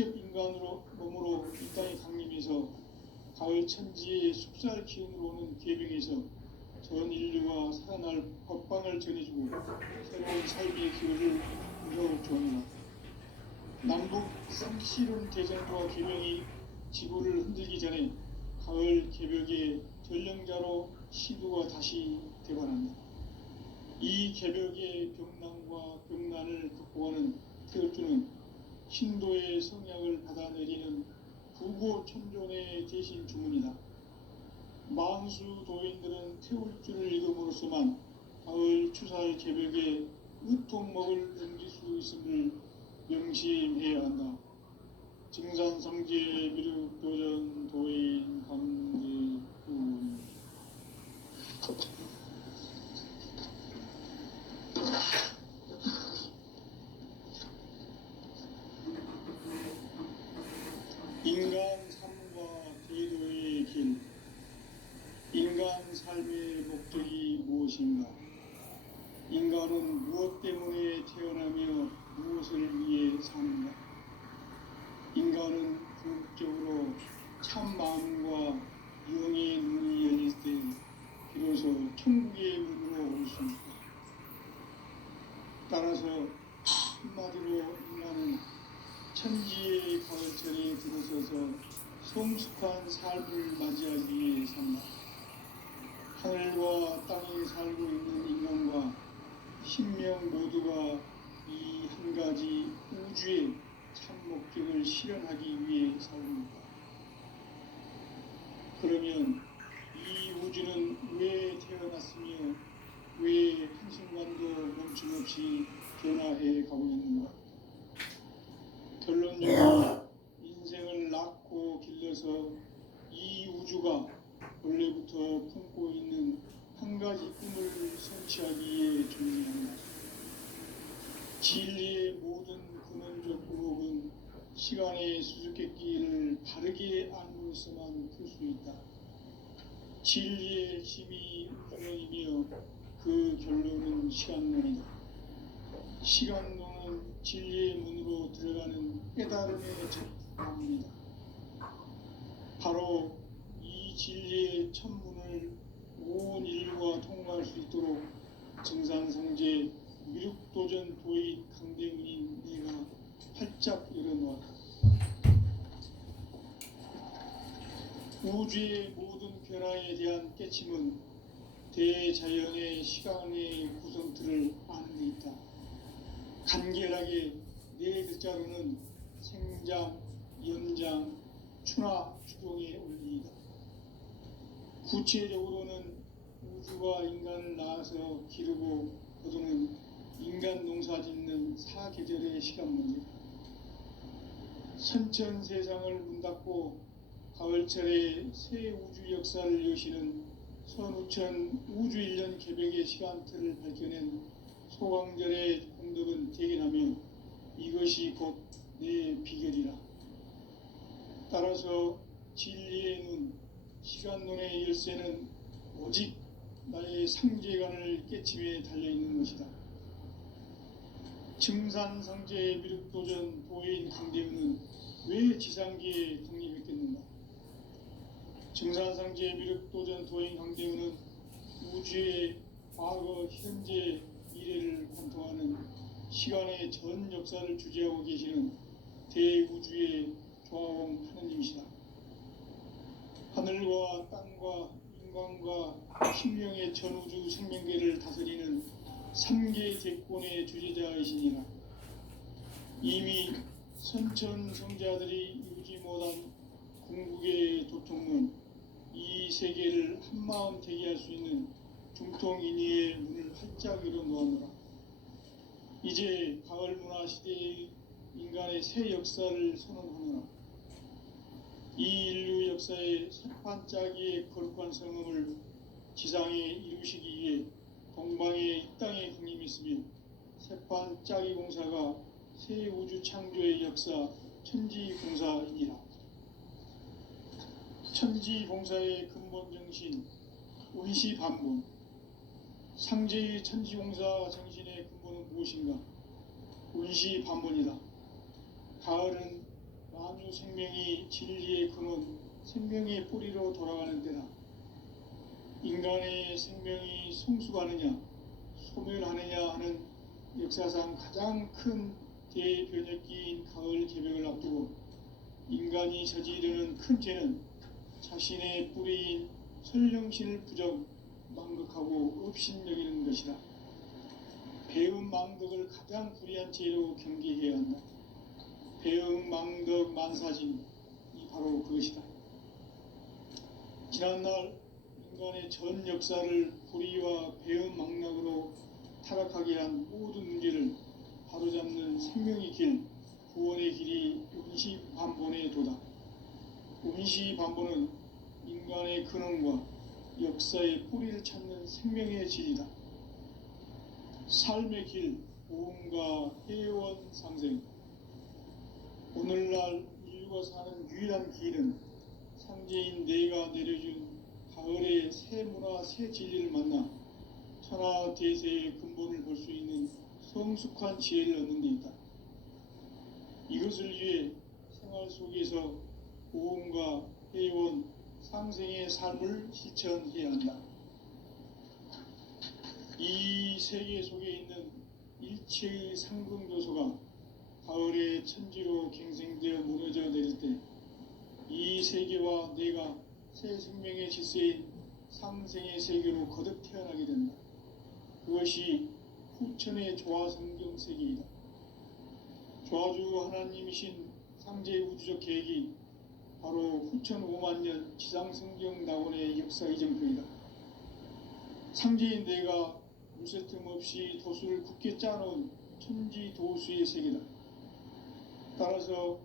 직접 인간으로 몸으로 이 땅에 강림해서 가을 천지의 숲살 기운으로 오는 계병에서 전 인류가 살아날 법방을 전해주고 새로운 삶의 기회를 이뤄올 조언이다. 남북 상시론 대전과 계병이 지구를 흔들기 전에 가을 개벽의 전령자로 시두가 다시 되관한다. 이 개벽의 병난과 병난을 극복하는 태울주는 신도의 성약을 받아내리는 부고천존의 대신 주문이다. 만수 도인들은 태울주를 읽음으로써만 가을 추살 개벽의 으통먹을 넘길 수 있음을 명심해야 한다. 증산성제 미륵도전 도인 강대군. 인간 삶과 대도의 길. 인간 삶의 목적이 무엇인가? 인간은 무엇 때문에 태어나며 무엇을 위해 사는가? 인간은 궁극적으로 참 마음과 영의 눈이 열릴 때 비로소 천국의 문으로 올 수 있다. 따라서 한마디로 인간은 천지의 가을철에 들어서서 성숙한 삶을 맞이하기 위해 산다. 하늘과 땅에 살고 있는 인간과 신명 모두가 이 한 가지 우주의 참 목적을 실현하기 위해 살립니다. 그러면 이 우주는 왜 태어났으며 왜 한순간도 멈춤없이 변화해 가고 있는가? 결론적으로 인생을 낳고 길러서 이 우주가 원래부터 품고 있는 한 가지 꿈을 성취하기 위해 존재한다. 진리의 모든 근원적 의혹은 시간의 수수께끼를 바르게 알므로서만 풀 수 있다. 진리의 핵심이 우주론이며 그 결론은 시간론이다. 시간론은 진리의 문으로 들어가는 깨달음의 첫 문입니다. 바로 이 진리의 첫 문을 온 인류가 통과할 수 있도록 증산성제 미륵도전 도의 강대군인 내가 활짝 열어놓았다. 우주의 모든 변화에 대한 깨침은 대자연의 시간의 구성틀을 아는 데 있다. 간결하게 네 글자로는 생장, 연장, 추나 추동의 원리이다. 구체적으로는 우주가 인간을 낳아서 기르고 거두는 인간 농사 짓는 사계절의 시간 문제다. 선천 세상을 문 닫고 가을철에 새 우주 역사를 여시는 선우천 우주 1년 개벽의 시간틀을 밝혀낸 소강절의 공덕은 대견하며 이것이 곧 내 비결이라. 따라서 진리의 눈, 시간론의 열쇠는 오직 나의 상제관을 깨침에 달려있는 것이다. 증산성제 미륵도전 도인 강대훈은 왜 지상기에 독립했겠는가? 증산성제 미륵도전 도인 강대훈은 우주의 과거, 현재, 미래를 관통하는 시간의 전 역사를 주재하고 계시는 대우주의 조화원 하느님이시다. 하늘과 땅과 인간과 신명의 전우주 생명계를 다스리는 3계 대권의 주재자이시니라. 이미 선천성자들이 이루지 못한 궁극의 도통문, 이 세계를 한마음 되게 할 수 있는 중통인의의 문을 활짝 열어놓았노라. 이제 가을 문화 시대의 인간의 새 역사를 선언하노라. 이 인류 역사의 새반짝이의 거룩한 성음을 지상에 이루시기 위해 동방에 이 땅에 강림했으며 새반짝이 공사가 새 우주 창조의 역사 천지공사이니라. 천지공사의 근본 정신 운시반본. 상제의 천지공사 정신의 근본은 무엇인가? 운시반본이다. 가을은 우주 생명이 진리의 근원, 생명의 뿌리로 돌아가는 때다. 인간의 생명이 성숙하느냐 소멸하느냐 하는 역사상 가장 큰 대변혁기인 가을 개벽을 앞두고 인간이 저지르는 큰 죄는 자신의 뿌리인 설령신을 부정 망극하고 업신여기는 것이다. 배음 망덕을 가장 불의한 죄로 경계해야 한다. 배음 망덕 만사진이 바로 그것이다. 지난날 인간의 전 역사를 불의와 배음 망락으로 타락하게 한 모든 문제를 바로잡는 생명의 길, 구원의 길이 운시반본의 도다. 운시반본은 인간의 근원과 역사의 뿌리를 찾는 생명의 질이다. 삶의 길, 보험과 회원 상생. 오늘날 인류가 사는 유일한 길은 상제인 내가 내려준 가을의 새 문화, 새 진리를 만나 천하 대세의 근본을 볼 수 있는 성숙한 지혜를 얻는 데 있다. 이것을 위해 생활 속에서 보험과 회원, 상생의 삶을 실천해야 한다. 이 세계 속에 있는 일체의 상금교소가 가을의 천지로 갱생되어 무너져 내릴 때 이 세계와 내가 새 생명의 질서인 상생의 세계로 거듭 태어나게 된다. 그것이 후천의 조화성경 세계이다. 조화주 하나님이신 상제 우주적 계획이 바로 후천 5만 년 지상성경 낙원의 역사 이정표이다. 상제인 내가 물새틈 없이 도수를 굳게 짜놓은 천지 도수의 세계다. 따라서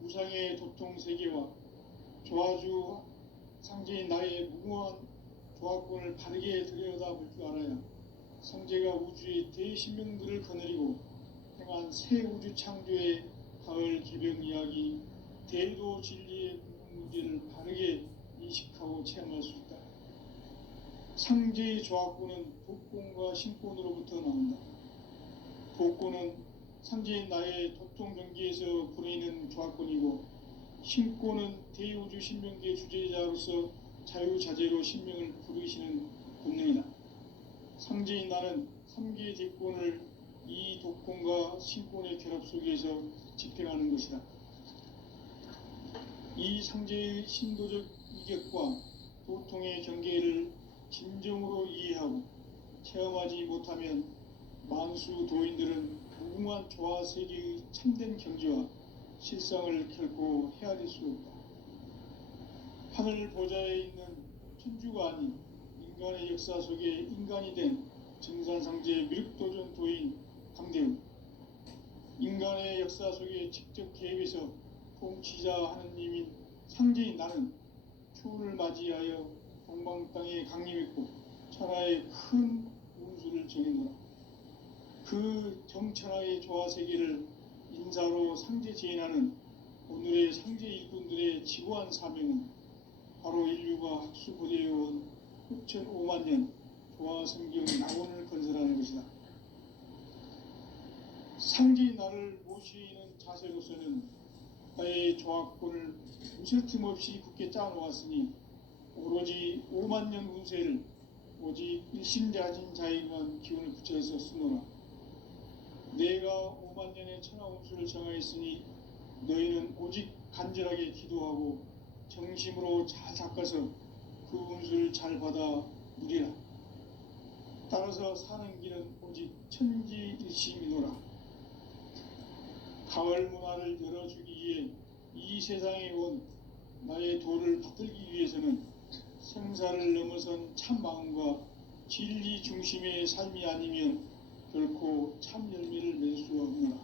무상의 도통 세계와 조화주 상제인 나의 무궁한 조화권을 바르게 들여다볼 줄 알아야 상제가 우주의 대신명들을 거느리고 행한 새 우주 창조의 가을 개벽 이야기, 대도 진리의 문제를 바르게 인식하고 체험할 수 있다. 상제의 조화권은 복권과 신권으로부터 나온다. 복권은 상제인 나의 도통 경계에서 부리는 조화권이고, 신권은 대우주 신명계 주제자로서 자유자재로 신명을 부르시는 본능이다. 상제인 나는 3개의 대권을 이 독권과 신권의 결합 속에서 집행하는 것이다. 이 상제의 신도적 이격과 도통의 경계를 진정으로 이해하고 체험하지 못하면 만수 도인들은 무궁한 조화세계의 참된 경지와 실상을 결코 헤아릴 수 없다. 하늘 보좌에 있는 천주가 아닌 인간의 역사 속에 인간이 된 증산상제 미륵도전 도인 강대우, 인간의 역사 속에 직접 개입해서 통치자 하느님인 상제인 나는 추운을 맞이하여 동방 땅에 강림했고 천하의 큰 운수를 정해놓아 그 정천하의 조화세계를 인사로 상제 제인하는 오늘의 상제 일꾼들의 지고한 사명은 바로 인류가 학수고대해온 후천 5만 년 조화성경 낙원을 건설하는 것이다. 상제인 나를 모시는 자세로서는 나의 조화권을 무쇠틈 없이 굳게 짜놓았으니 오로지 5만 년 운세를 오직 일심자진 자에게만 기운을 붙여서 쓰노라. 내가 5만 년의 천하 운수를 정하였으니 너희는 오직 간절하게 기도하고 정심으로 잘 닦아서 그 운수를 잘 받아 누리라. 따라서 사는 길은 오직 천지일심이노라. 가을 문화를 열어주기 위해 이 세상에 온 나의 도를 받들기 위해서는 생사를 넘어선 참 마음과 진리 중심의 삶이 아니면 결코 참 열매를 맺을 수 없노라.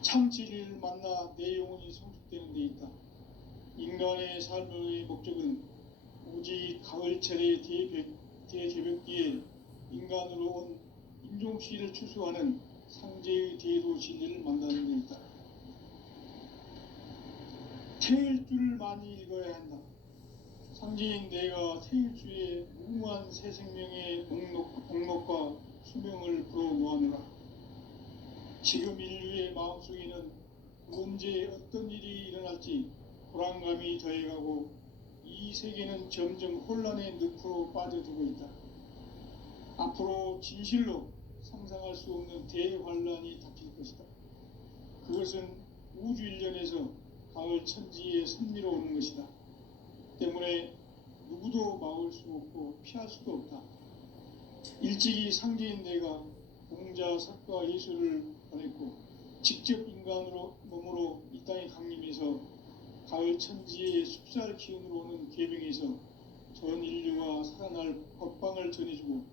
참 진리를 만나 내 영혼이 성숙되는 데 있다. 인간의 삶의 목적은 오직 가을철의 대개벽기에 인간으로 온 인종시를 추수하는 상제의 대도 진리를 만나는 데 있다. 태일주를 많이 읽어야 한다. 상제인 내가 태일주의 무궁한 새 생명의 목록과 수명을 불어모아노라. 지금 인류의 마음속에는 언제 어떤 일이 일어날지 불안감이 더해가고 이 세계는 점점 혼란의 늪으로 빠져들고 있다. 앞으로 진실로 상상할 수 없는 대환란이 닥칠 것이다. 그것은 우주 일련에서 가을 천지의 섭리로 오는 것이다. 때문에 누구도 막을 수 없고 피할 수도 없다. 일찍이 상제인 내가 공자, 석가, 예수를 보냈고 직접 인간으로 몸으로 이 땅에 강림해서 가을 천지의 숲살 기운으로 오는 계병에서 전 인류가 살아날 법방을 전해주고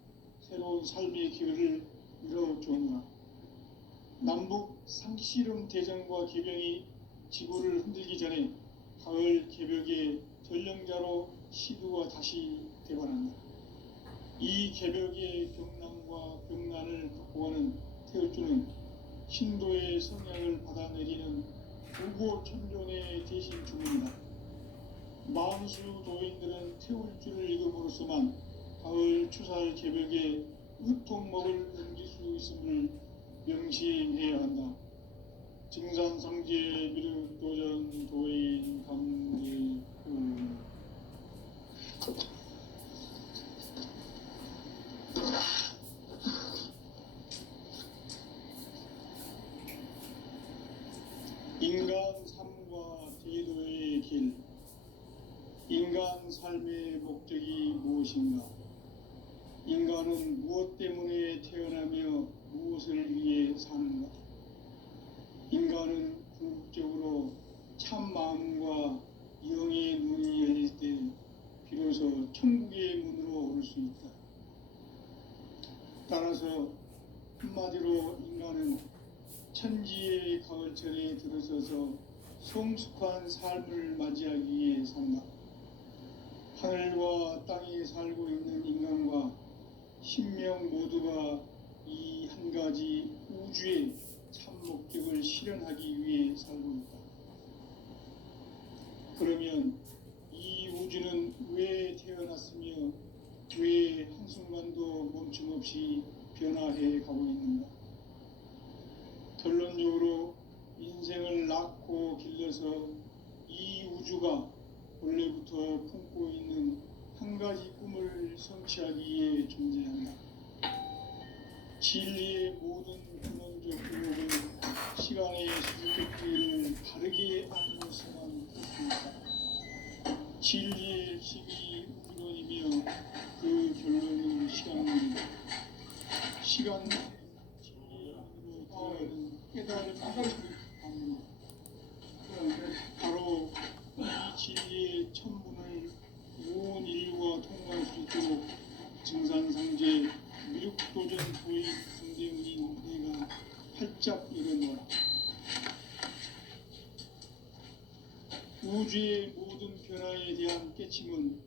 새로운 삶의 기회를 열어주었노라. 남북 상씨름 대전과 계병이 지구를 흔들기 전에 가을 개벽의 전령자로 시두가 다시 되관한다. 이 개벽의 병난과 병난을 극복하는 태울주는 신도의 성향을 받아내리는 우고 천존의 대신 주문이다. 만수 도인들은 태울주를 읽음으로써만 가을 추살 개벽의 의통목을 넘길 수 있음을 명심해야 한다. 증산상제 미륵도전 도인 감리구 인간 삶과 제도의 길. 인간 삶의 목적이 무엇인가? 인간은 무엇 때문에 태어나며 무엇을 위해 사는가? 인간은 궁극적으로 참 마음과 영의 문이 열릴 때 비로소 천국의 문으로 올 수 있다. 따라서 한마디로 인간은 천지의 가을철에 들어서서 성숙한 삶을 맞이하기 위해 산다. 하늘과 땅에 살고 있는 인간과 신명 모두가 이 한 가지 우주의 참 목적을 실현하기 위해 살고 있다. 그러면 이 우주는 왜 태어났으며 왜 한순간도 멈춤없이 변화해 가고 있는가? 결론적으로 인생을 낳고 길러서 이 우주가 원래부터 품고 있는 한 가지 꿈을 성취하기 위해 존재한다. 진리의 모든 근원적 의욕은 시간의 수수께끼를 바르게 알면서만 할 수 있다. 진리의 핵심이 근원이며 그 결론은 시간입니다. 시간은 진리로 들어가는 깨달음을 합니다. 바로 이 진리의 천문을 온 인류가 통과할 수 있도록 증산상제 미륵도전 도의 강대문인 내가 활짝 열어놓아라. 우주의 모든 변화에 대한 깨침은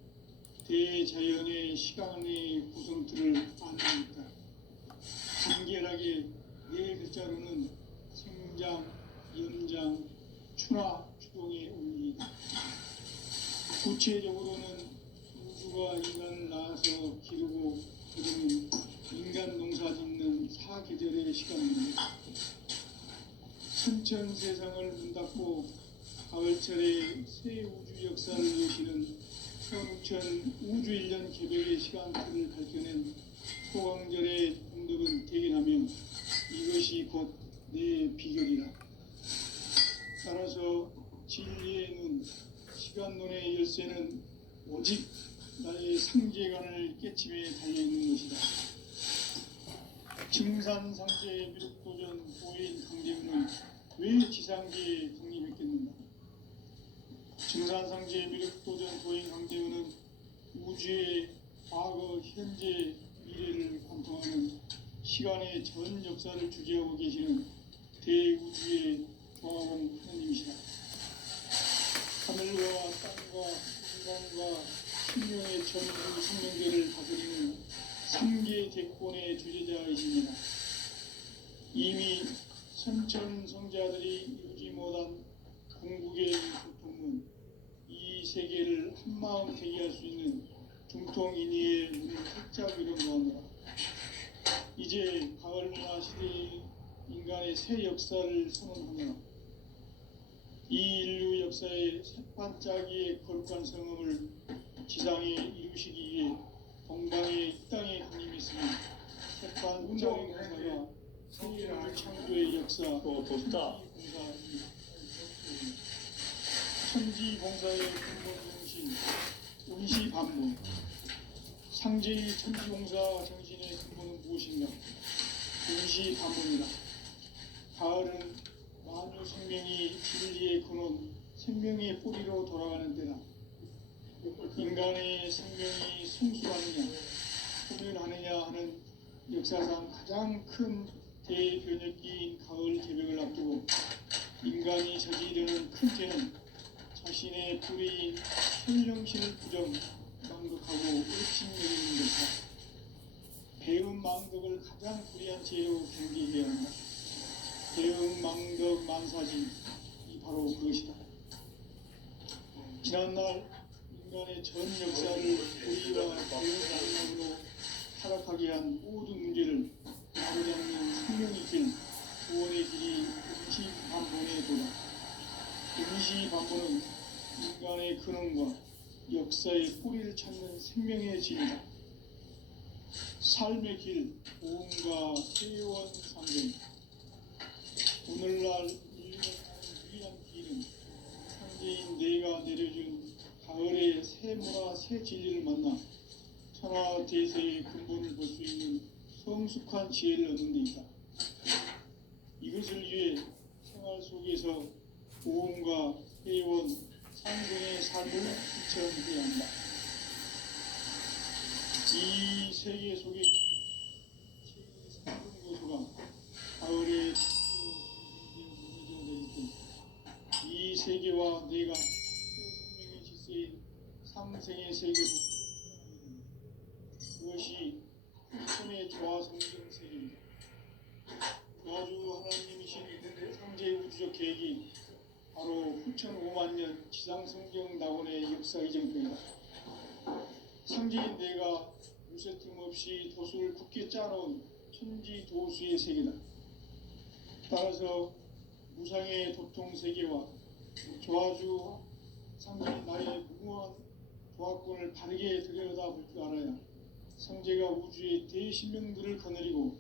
대자연의 시간의 구성틀을 안고 있다. 간결하게 네 글자로는 생장, 연장, 추나, 추동의 원리이다. 구체적으로는 우주가 인간을 낳아서 기르고 그러면 인간 농사 짓는 사계절의 시간입니다. 천천 세상을 문 닫고 가을철에 새 우주 역사를 여시는 서우천 우주일년 개벽의 시간틀을 밝혀낸 소강절의 공덕은 대견하며 이것이 곧 내 비결이라. 따라서 진리의 눈, 시간론의 열쇠는 오직 나의 상제관을 깨침에 달려있는 것이다. 증산상제 미륵도전 도인 강대문은 왜 지상계에 강림했겠는가? 증산상제 미륵도전 도인 강대문은 우주의 과거, 현재, 미래를 관통하는 시간의 전 역사를 주재하고 계시는 대우주의 조화원 하나님이시다. 하늘과 땅과 인간과 신령의 전부 생명들을 다스리는 삼계 대권의 주제자이십니다. 이미 선천성자들이 이루지 못한 궁극의 고통은 이 세계를 한마음 되게 할 수 있는 중통인의의 문을 활짝 열어놓았노라. 이제 가을 문화 시대의 인간의 새 역사를 선언하며 이 인류 역사의 새반짝이의 거룩한 성음을 지상에 이루시기 위해 동방의 이 땅에 강림했으며 새반짝의 공사가 세계를 창조의 역사 좋다. 천지봉사의 근본 정신 운시반문. 상제의 천지봉사 정신의 근본은 무엇인가? 운시반문이다. 가을은 만유 생명이 진리의 근원, 생명의 뿌리로 돌아가는 때다. 인간의 생명이 성숙하느냐, 소멸하느냐 하는 역사상 가장 큰 대변혁기인 가을 개벽을 앞두고 인간이 저지르는 큰 죄는 자신의 불의인 현령신을 부정, 망덕하고 의심여기는 것이다. 배음 망덕을 가장 불의한 죄로 경계해야 한다. 배음 망덕 만사진, 이 바로 그것이다. 지난날 인간의 전 역사를 불의와 배음 망덕으로 타락하게 한 모든 문제를 마무리하는 생명의 길, 구원의 길이 임시반본의 도다. 임시반본은 인간의 근원과 역사의 뿌리를 찾는 생명의 길이다. 삶의 길, 보험과 회원 상생. 오늘날 인류가 가는 유일한 길은 상제인 내가 내려준 가을의 새 문화, 새 진리를 만나 천하 대세의 근본을 볼 수 있는 성숙한 지혜를 얻는 데 있다. 이것을 위해 생활 속에서 보험과 회원, 상생의 삶을 실천해야 한다. 이 세계 속에 제3등 요소가 가을의 이 세계와 내가 새 생명의 질서인 상생의 세계로 그것이 후천의 조화성경 세계입니다. 조화주 하나님이신 상제 우주적 계획이 바로 후천 5만 년 지상성경 낙원의 역사 이정표이다. 상제인 내가 무쇠 틈 없이 도수를 굳게 짜놓은 천지 도수의 세계다. 따라서 무상의 도통 세계와 조화주 상제인 나의 무궁한 조화권을 바르게 들여다볼 줄 알아야 상제가 우주의 대신명들을 거느리고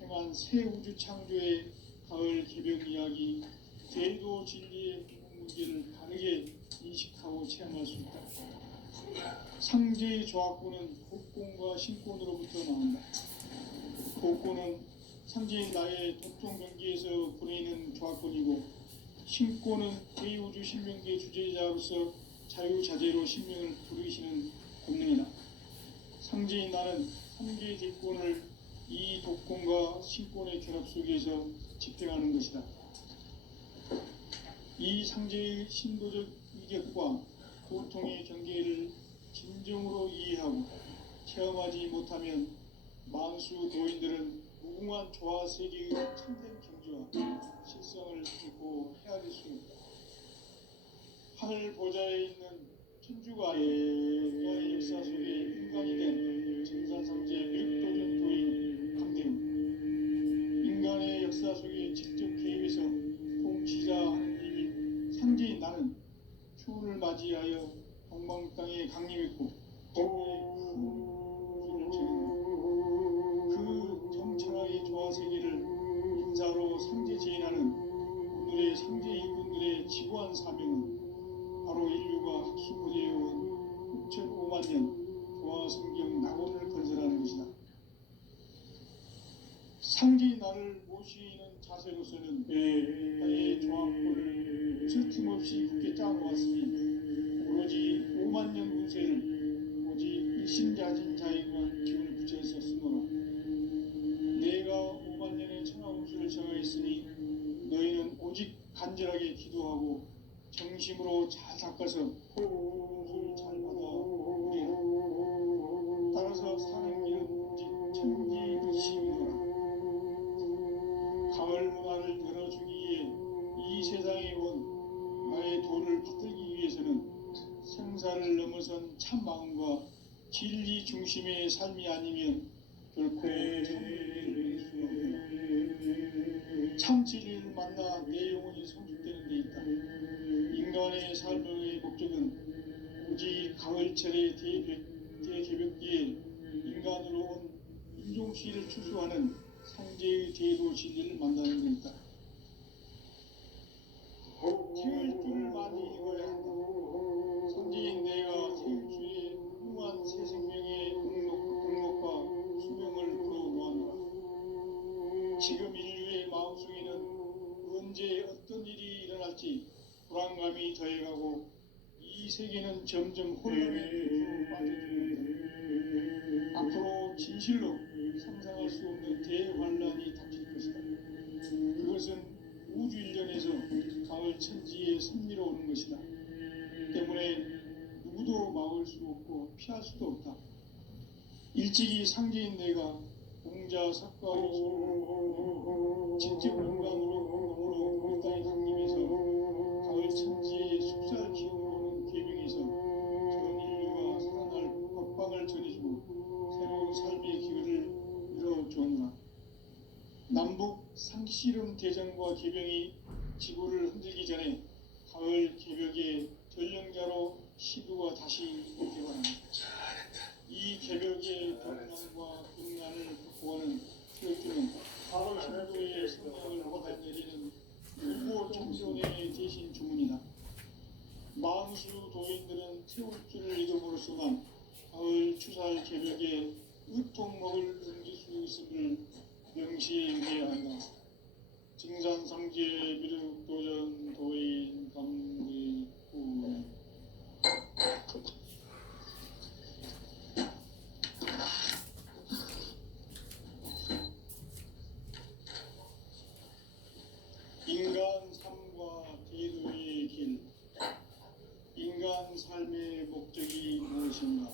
행한 새 우주 창조의 가을 개벽 이야기, 대도 진리의 문제를 바르게 인식하고 체험할 수 있다. 상제의 조합권은 복권과 신권으로부터 나온다. 복권은 상제의 나의 도통 경계에서 보내는 조합권이고, 신권은 대우주 신명계 주제자로서 자유자재로 신명을 부르시는 권능이다. 상제인 나는 3개의 대권을 이 독권과 신권의 결합 속에서 집행하는 것이다. 이 상제의 신도적 위격과 도통의 경계를 진정으로 이해하고 체험하지 못하면 만수 도인들은 무궁한 조화 세계의 참된 경지와 실성을 듣고 헤아릴 수 없다. 하늘 보좌에 있는 천주가 인간의 역사 속에 인간이 된 천사상제 맥도전 도인 강대우, 인간의 역사 속에 직접 개입해서 통치자 하느님인 상제인 나는 추운을 맞이하여 동방 땅에 강림했고 그 정찰하의 조화 세계를 인사로 상제 제인하는 오늘의 상제 일꾼들의 지구한 사명은 바로 인류가 학수고대해온 6,5만 년 조화 성경 낙원을 건설하는 것이다. 상제인 나를 모시는 자세로서는 나의 조합권을 쓸틈없이 굳게 짜놓았으니 오로지 5만 년 운세를 오직 일심자진 자에게만 기운을 붙여서 쓰노라. 내가 5만 년의 천하 운수를 정하였으니 너희는 오직 간절하게 기도하고 정심으로 잘 닦아서 운수를 잘 받아 오리라. 따라서 사는 길은 오직 천지일심이노라. 가을 문화를 열어주기 위해 이 세상에 온 나의 도를 받들기 위해서는 생사를 넘어선 참 마음과 진리 중심의 삶이 아니면 결코 참 진리를 만나 내 영혼이 성숙되는 데 있다. 나의 삶의 목적은 오직 가을철의 대개벽기에 인간으로 온 인종시를 추수하는 상제의 대도 진리를 만나는 것이다. 태울 줄을 많이 읽어야 한다. 선지인 내가 태울 주의 무한 새 생명의 공력과 수명을 불어놓았노라. 지금 인류의 마음속에는 언제 어떤 일이 일어날지 불안감이 더해가고 이 세계는 점점 혼란의 늪으로 빠져들고 앞으로 진실로 상상할 수 없는 대환란이 닥칠 것이다. 그것은 우주 일련에서 가을 천지에 선미로 오는 것이다. 때문에 누구도 막을 수 없고 피할 수도 없다. 일찍이 상제인 내가 공자 석가의 소를 직접 인간으로 공동으로 우리 땅에 강림해서 가을 천지의 숲살 기운으로는 계명에서 전 인류가 살아날 법방을 전해주고 새로운 삶의 기회를 이뤄주었노라. 남북 상씨름 대전과 개병이 지구를 흔들기 전에 가을 개벽의 전령자로 시부가 다시 개발합니다. 이 개벽의 격난과 국난을 극복하는 태극기는 신도의 성령을 받아내리는 일부 청소년의 대신 주문이다. 만수 도인들은 태울 줄을 이름으로서만 가을 추살 개벽에 으통목을 옮길 수 있음을 명시해야 한다. 증산상제 미륵도전 도인 감리구 인간 삶과 대도의 길. 인간 삶의 목적이 무엇인가?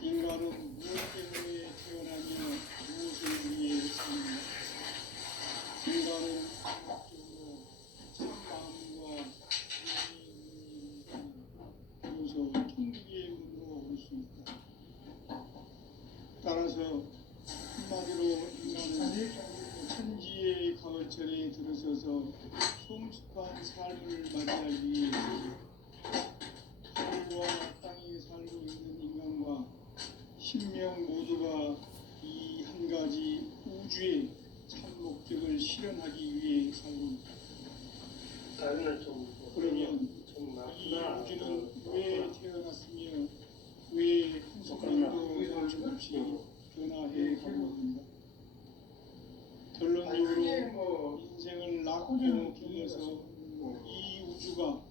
인간은 무엇 때문에 태어나며 무엇을 위해 사는가? 인간은 본격적으로 참 마음과 비로소 천국의 문으로 올 수 있다. 따라서 한마디로 인간은 천지의 가을철에 들어서서 성숙한 삶을 맞이하기 위해 하늘과 땅에 살고 있는 인간과 신명 모두가 이 한 가지 우주의 참 목적을 실현하기 위해 살고 있다. 그러면 이 우주는 왜 태어났으며 왜 한순간도 멈춤없이 변화해 가고 있는가? 결론적으로 인생을 낳고 길러서 이 우주가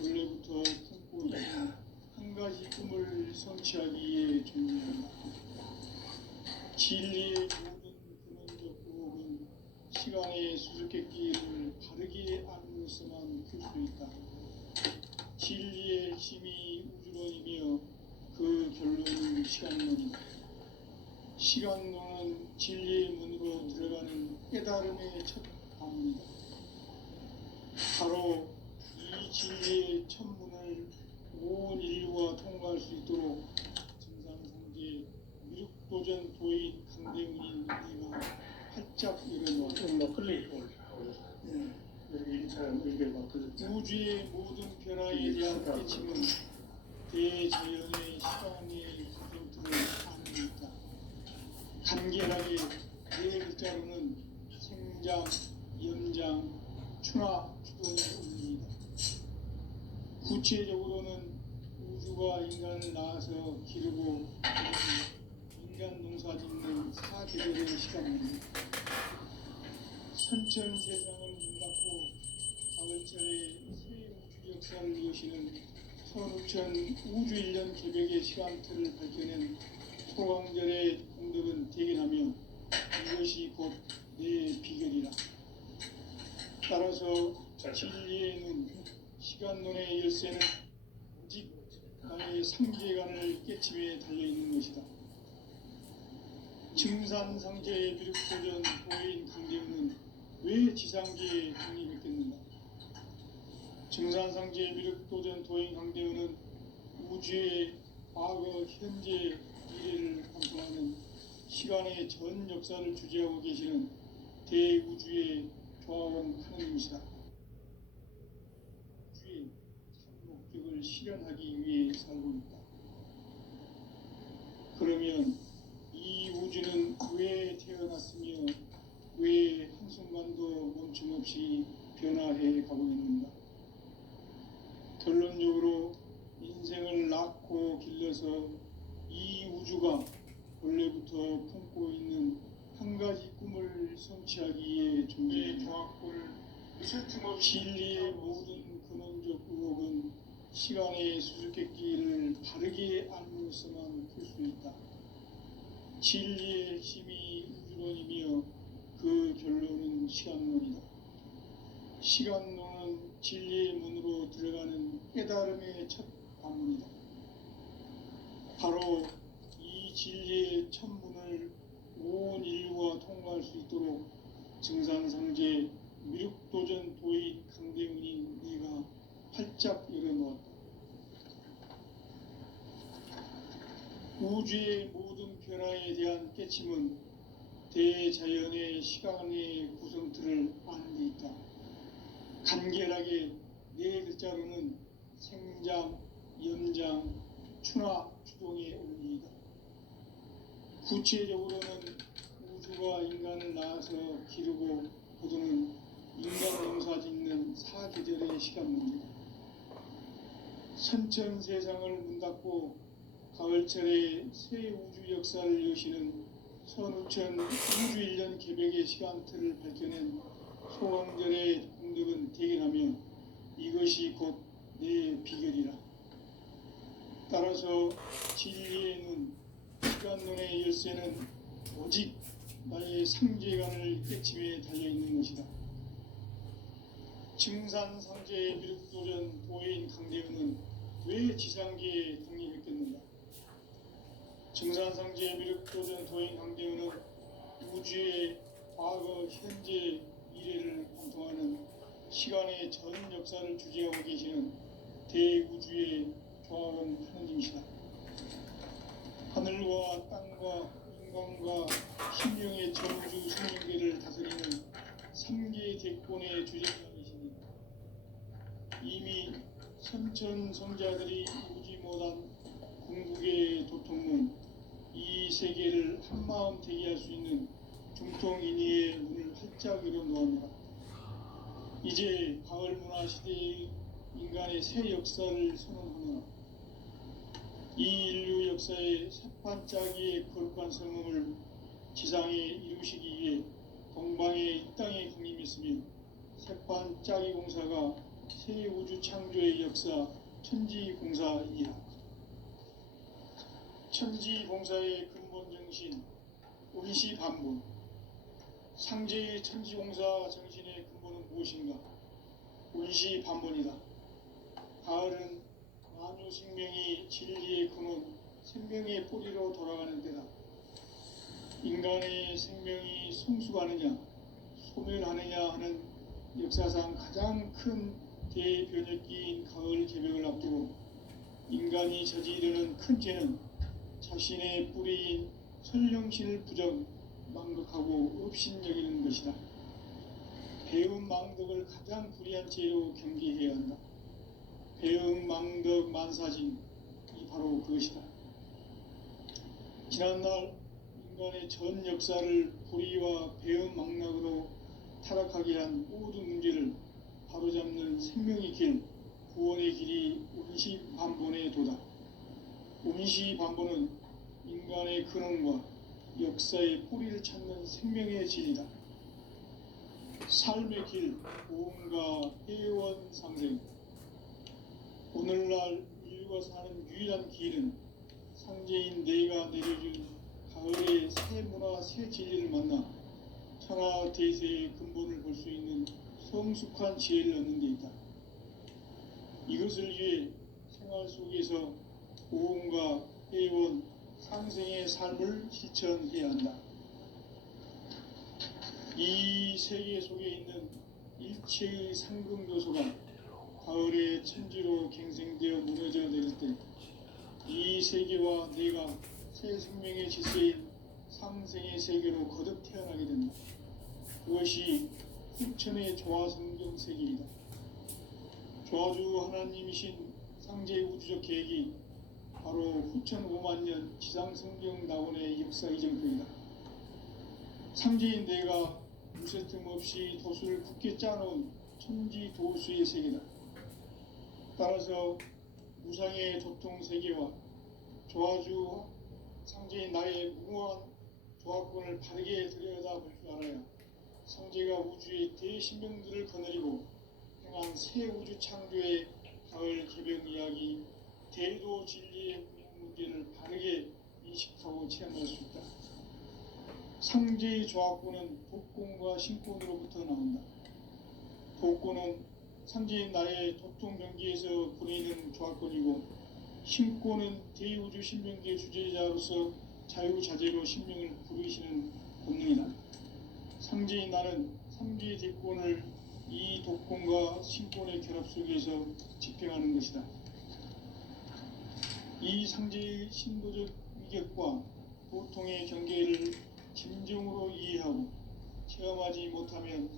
원래부터 품고 있는 한 가지 꿈을 성취하기 위해 존재한다. 진리의 모든 근원적 구호는 시간의 수수께끼를 바르게 알므로서만 풀 수 있다. 진리의 힘이 우주론이며 그 결론은 시간론이다. 시간론은 진리의 문으로 들어가는 깨달음의 첫 방문이다. 바로 이 진리의 첫 문을 온 인류가 통과할 수 있도록 증산상제 미륵도전 도인 강대문인 내가 활짝 열어놓았다. 우주의 모든 변화에 대한 깨침은 대자연의 시간의 가정틀을 아는 있다. 간결하게 네 글자로는 생장, 연장, 추나, 주동의 의미이다. 구체적으로는 우주가 인간을 낳아서 기르고 인간 농사 짓는 사계절의 시간입니다. 선천 세상을 문 닫고 가을철에 새 우주 역사를 이어시는 선우천 우주 일년 개벽의 시간틀을 밝혀낸 소강절의 공덕은 대견하며 이것이 곧 내 비결이라. 따라서 진리의 눈, 시간론의 열쇠는 오직 나의 상제관을 깨침에 달려있는 것이다. 증산상제의 미륵도전 도인 강대우는 왜 지상계에 독립했겠는가? 증산상제의 미륵도전 도인 강대우는 우주의 과거, 현재, 미래를 관통하는 시간의 전 역사를 주재하고 계시는 대우주의 조합원 하느님이시다. 우주의 계획을 실현하기 위해 살고 있다. 그러면 이 우주는 왜 태어났으며 왜 한순간도 멈춤없이 변화해 가고 있는가? 결론적으로 인생을 낳고 길러서 이 우주가 원래부터 품고 있는 한 가지 꿈을 성취하기 위해 존재의 종합골을 진리의 모든 근원적 의혹은 시간의 수수께끼를 바르게 알므로서만 풀 수 있다. 진리의 핵심이 우주론이며 그 결론은 시간론이다. 시간론은 진리의 문으로 들어가는 깨달음의 첫 관문이다. 바로 이 진리의 첫 문을 온 인류가 통과할 수 있도록 증산상제 미륵도전 도인 강대훈이 네가 활짝 열어놓았다. 우주의 모든 변화에 대한 깨침은 대자연의 시간의 구성틀을 아는 데 있다. 간결하게 네 글자로는 생장, 연장, 추나 추동의 원리이다. 구체적으로는 우주가 인간을 낳아서 기르고 거두는 인간 농사 짓는 사계절의 시간 문제다. 선천 세상을 문 닫고 가을철에 새 우주 역사를 여시는 선우천 우주 1년 개벽의 시간틀을 밝혀낸 소강절의 공덕은 대견하며 이것이 곧 내 비결이라. 따라서 진리의 눈, 시간론의 열쇠는 오직 나의 상제관을 깨침에 달려있는 것이다. 증산상제의 미륵도전 도인 강대훈은 왜 지상계에 독립했겠는가? 증산상제의 미륵도전 도인 강대훈은 우주의 과거, 현재, 미래를 관통하는 시간의 전 역사를 주재하고 계시는 대우주의 조합원 하느님이시다. 하늘과 땅과 인간과 신령의 전우주 생명계를 다스리는 3개 대권의 주재자이시니 이미 선천성자들이 오지 못한 궁극의 도통문 이 세계를 한마음 대기할 수 있는 중통인의의 문을 활짝 열어놓았노라. 이제 가을 문화 시대의 인간의 새 역사를 선언하노라. 이 인류 역사의 새반짝이의 거룩한 성음을 지상에 이루시기 위해 동방의 이 땅에 강림했으며 새반짝이 공사가 새 우주 창조의 역사 천지공사이니라. 천지공사의 근본 정신 원시반본. 상제의 천지공사 정신의 근본은 무엇인가? 원시반본이다. 가을은 만유 생명이 진리의 근원, 생명의 뿌리로 돌아가는 때다. 인간의 생명이 성숙하느냐, 소멸하느냐 하는 역사상 가장 큰 대변혁기인 가을 개벽을 앞두고 인간이 저지르는 큰 죄는 자신의 뿌리인 설령신을 부정, 망극하고 업신여기는 것이다. 배움 망덕을 가장 불의한 죄로 경계해야 한다. 배움 망덕 만사진이 바로 그것이다. 지난날 인간의 전 역사를 불의와 배움 망락으로 타락하게 한 모든 문제를 바로잡는 생명의 길, 구원의 길이 원시반본의 도다. 원시반본은 인간의 근원과 역사의 뿌리를 찾는 생명의 진리다. 삶의 길, 보험과 회원 상생. 오늘날 인류가 사는 유일한 길은 상제인 내가 내려준 가을의 새 문화, 새 진리를 만나 천하 대세의 근본을 볼 수 있는 성숙한 지혜를 얻는 데 있다. 이것을 위해 생활 속에서 보험과 회원, 상생의 삶을 실천해야 한다. 이 세계 속에 있는 일체의 상금 요소가 가을의 천지로 갱생되어 무너져 내릴 때 이 세계와 내가 새 생명의 질서인 상생의 세계로 거듭 태어나게 된다. 그것이 후천의 조화성경 세계이다. 조화주 하나님이신 상제의 우주적 계획이 바로 후천 5만 년 지상성경 낙원의 역사 이정표이다. 상제인 내가 무쇠틈 없이 도수를 굳게 짜놓은 천지 도수의 세계다. 따라서 무상의 도통 세계와 조화주 상제인 나의 무모한 조합권을 바르게 들여다볼 줄 알아야 상제가 우주의 대신명들을 거느리고 행한 새 우주 창조의 가을 개벽 이야기, 대도 진리의 문제를 바르게 인식하고 체험할 수 있다. 상제의 조합권은 복권과 신권으로부터 나온다. 복권은 상제인 나의 도통 경기에서 보내는 조합권이고, 신권은 대우주 신명기의 주제자로서 자유자재로 신명을 부르시는 본능이다. 상제인 나는 상제의 대권을 이 독권과 신권의 결합 속에서 집행하는 것이다. 이 상제의 신도적 위격과 보통의 경계를 진정으로 이해하고 체험하지 못하면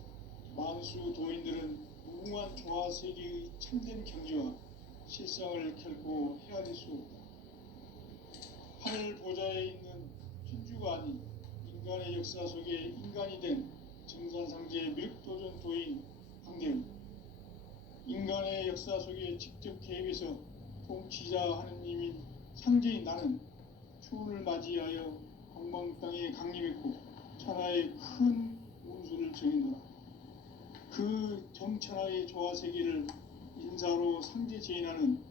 만수 도인들은 무궁한 조화 세계의 참된 경지와 실상을 결코 헤아릴 수 없다. 하늘 보좌에 있는 천주가 아닌 인간의 역사 속에 인간이 된 정산상제의 밀도전 도인 황대우, 인간의 역사 속에 직접 개입해서 통치자 하느님인 상제인 나는 추운을 맞이하여 광방 땅에 강림했고 천하의 큰 운수를 정했노라. 그 정천하의 조화 세계를 인사로 상제 제인하는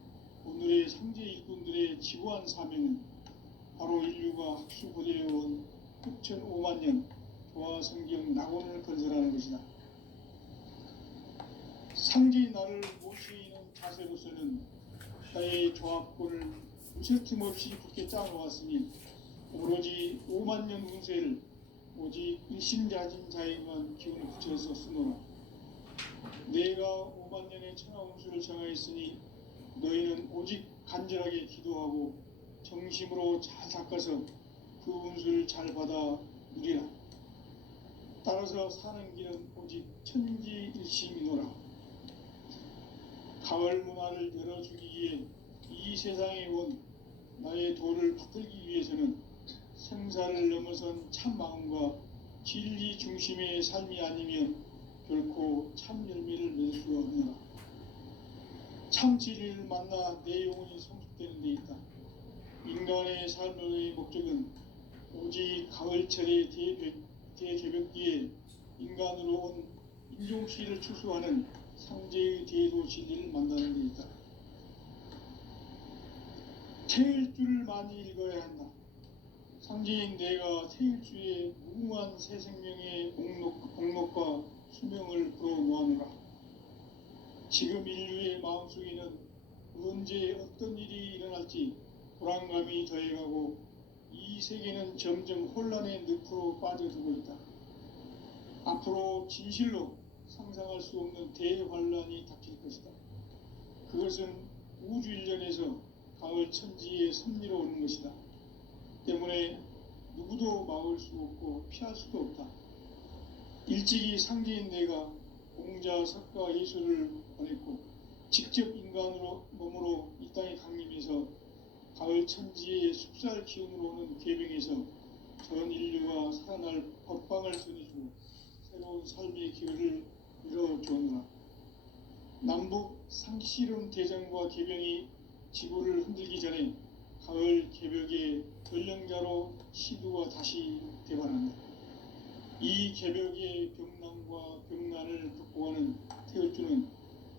오늘의 상제 일꾼들의 지구한 사명은 바로 인류가 학수고대해온 후천 5만 년 조화 성경 낙원을 건설하는 것이다. 상제인 나를 모시는 자세로서는 나의 조합권을 무쇠틈 없이 굳게 짜놓았으니 오로지 5만 년 운세를 오직 일심자진 자에게만 기운을 붙여서 쓰노라. 내가 5만 년의 천하 운수를 정하였으니 너희는 오직 간절하게 기도하고 정심으로 잘 닦아서 그 운수를 잘 받아 누리라. 따라서 사는 길은 오직 천지일심이노라. 가을 문화를 열어주기 위해 이 세상에 온 나의 도를 받들기 위해서는 생사를 넘어선 참 마음과 진리 중심의 삶이 아니면 결코 참 열매를 맺을 수가 없노라. 참 진리를 만나 내 영혼이 성숙되는 데 있다. 인간의 삶의 목적은 오직 가을철의 대개벽 뒤에 인간으로 온 인종시를 추수하는 상제의 대도 진리를 만나는 데 있다. 태일주를 많이 읽어야 한다. 상제인 내가 태일주의 무궁한 새 생명의 공록과 수명을 불어모아노라. 지금 인류의 마음속에는 언제 어떤 일이 일어날지 불안감이 더해가고 이 세계는 점점 혼란의 늪으로 빠져들고 있다. 앞으로 진실로 상상할 수 없는 대환란이 닥칠 것이다. 그것은 우주 일련에서 가을 천지의 섭리로 오는 것이다. 때문에 누구도 막을 수 없고 피할 수도 없다. 일찍이 상제인 내가 공자, 석가, 예수를 보냈고 직접 인간으로 몸으로 이 땅에 강림해서 가을 천지의 숲살 기운으로 오는 계병에서 전 인류가 살아날 법방을 전해주고 새로운 삶의 기회를 이뤄주었노라. 남북 상시론 대전과 개병이 지구를 흔들기 전에 가을 개벽의 전령자로 시두가 다시 대발한다. 이 개벽의 병난과 병난을 극복하는 태울주는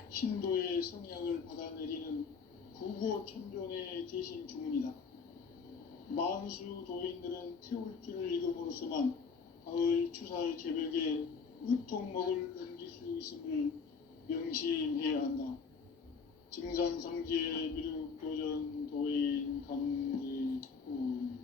신도의 성향을 받아내리는 구고천존의 대신 주문이다. 만수 도인들은 태울주를 읽음으로써만 가을 추살 개벽에 의통목을 넘길 수 있음을 명심해야 한다. 증산상제 미륵도전 도인 감리군.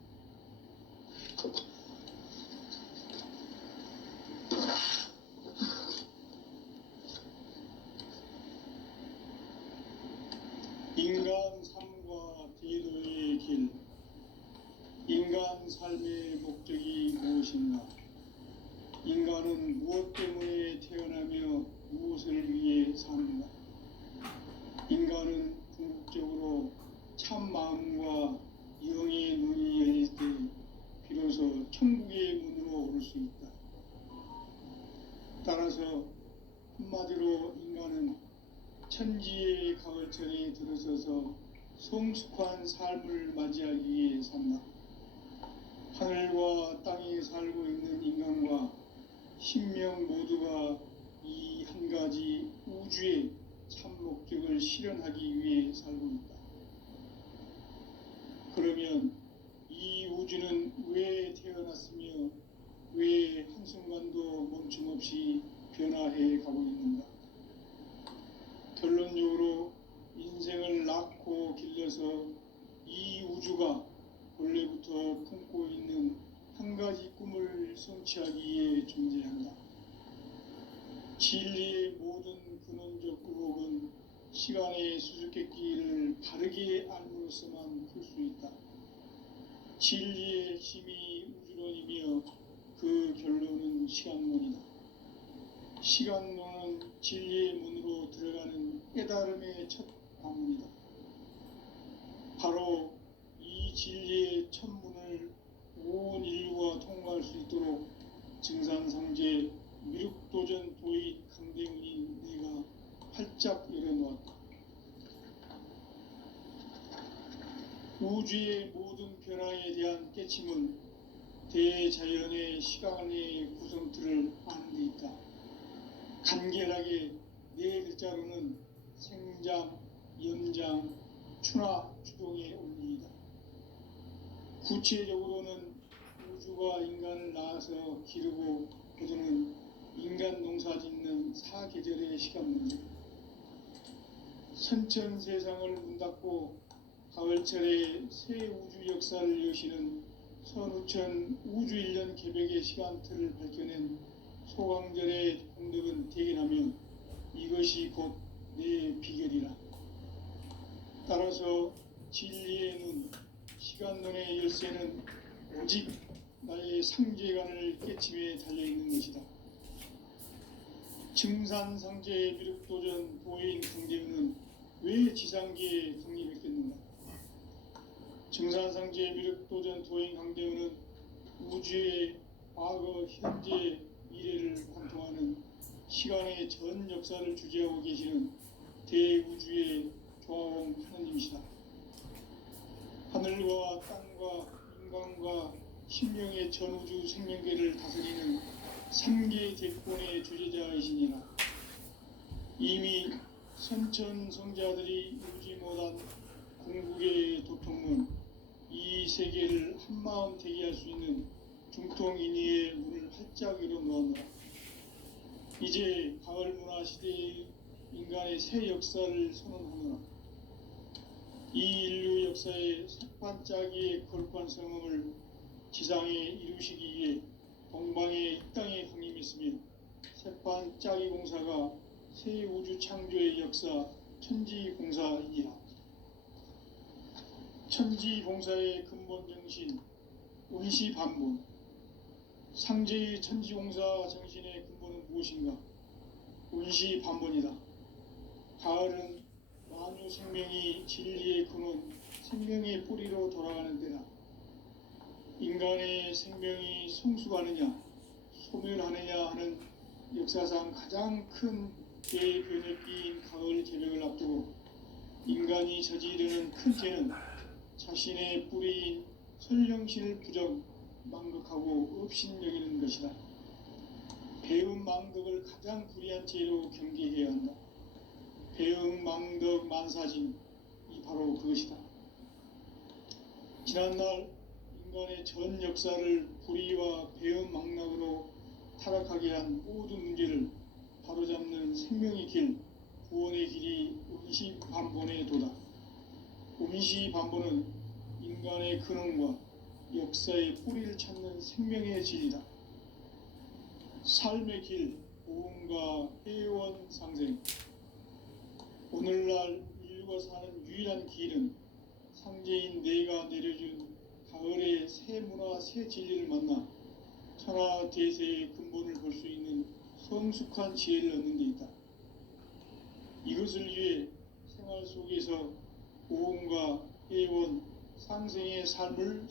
인간 삶과 대도의 길. 인간 삶의 목적이 무엇인가? 인간은 무엇 때문에 태어나며 무엇을 위해 사는가? 인간은 목적으로 참 마음과 영의 눈이 열릴 때 비로소 천국의 문으로 오를 수 있다. 따라서 한마디로 인간은 천지의 가을철에 들어서서 성숙한 삶을 맞이하기 위해 산다. 하늘과 땅에 살고 있는 인간과 신명 모두가 이 한 가지 우주의 참 목적을 실현하기 위해 살고 있다. 그러면 이 우주는 왜 태어났으며 왜 한순간도 멈춤없이 변화해 가고 있는가? 결론적으로 인생을 낳고 길러서 이 우주가 본래부터 품고 있는 한 가지 꿈을 성취하기 위해 존재한다. 진리의 모든 근원적 의혹은 시간의 수수께끼를 바르게 알므로써만 풀 수 있다. 진리의 힘이 우주론이며 그 결론은 시간론이다. 시간론은 진리의 문으로 들어가는 깨달음의 첫 방문이다. 바로 이 진리의 첫 문을 온 인류가 통과할 수 있도록 증산상제 미륵도전 도인 강대훈인 내가 활짝 열어놓았다. 우주의 모든 변화에 대한 깨침은 대자연의 시간의 구성틀을 아는 데 있다. 간결하게 네 글자로는 생장, 연장, 추나 추동의 원리이다. 구체적으로는 우주가 인간을 낳아서 기르고 거두는 인간 농사 짓는 사계절의 시간 문제. 선천 세상을 문 닫고 가을철에 새 우주 역사를 여시는 선우천 우주 1년 개벽의 시간틀을 밝혀낸 소강절의 공덕은 대견하며 이것이 곧 내 비결이라. 따라서 진리의 눈, 시간론의 열쇠는 오직 나의 상제관을 깨침에 달려있는 것이다. 증산상제 미륵도전 도인 강대훈은 왜 지상계에 강림했겠는가? 증산상제 미륵도전 도인 강대훈은 우주의 과거, 현재, 미래를 관통하는 시간의 전 역사를 주재하고 계시는 대우주의 조화원 하느님이시다. 하늘과 땅과 인간과 신명의 전우주 생명계를 다스리는 3개 대권의 주제자이시니라. 이미 선천성자들이 유지 못한 궁극의 도통문, 이 세계를 한마음 되게 할 수 있는 중통인의의 문을 활짝 열어놓았노라. 이제 가을 문화 시대의 인간의 새 역사를 선언하노라. 이 인류 역사의 색반짝이의 거룩한 성음을 지상에 이루시기 위해 동방의 이 땅에 강림했으며 색반짝이 공사가 새 우주 창조의 역사 천지공사이니라. 천지공사의 근본 정신 운시반본. 상제의 천지공사 정신의 근본은 무엇인가? 운시반본이다. 가을은 만유 생명이 진리의 근원, 생명의 뿌리로 돌아가는 때다. 인간의 생명이 성숙하느냐, 소멸하느냐 하는 역사상 가장 큰 대변혁기인 가을 개벽을 앞두고 인간이 저지르는 큰 죄는 자신의 뿌리인 설령신을 부정, 망극하고 업신여기는 것이다. 배움 망덕을 가장 불의한 죄로 경계해야 한다. 배움 망덕 만사진, 이 바로 그것이다. 지난날 인간의 전 역사를 불의와 배움 망락으로 타락하게 한 모든 문제를 바로잡는 생명의 길, 구원의 길이 운시반본의 도다. 운시반본은 인간의 근원과 역사의 뿌리를 찾는 생명의 진리다. 삶의 길, 보험과 회원 상생. 오늘날 인류가 사는 유일한 길은 상제인 내가 내려준 가을의 새 문화, 새 진리를 만나 천하 대세의 근본을 볼 수 있는 성숙한 지혜를 얻는 데 있다. 이것을 위해 생활 속에서 고음과 애원, 상생의 삶을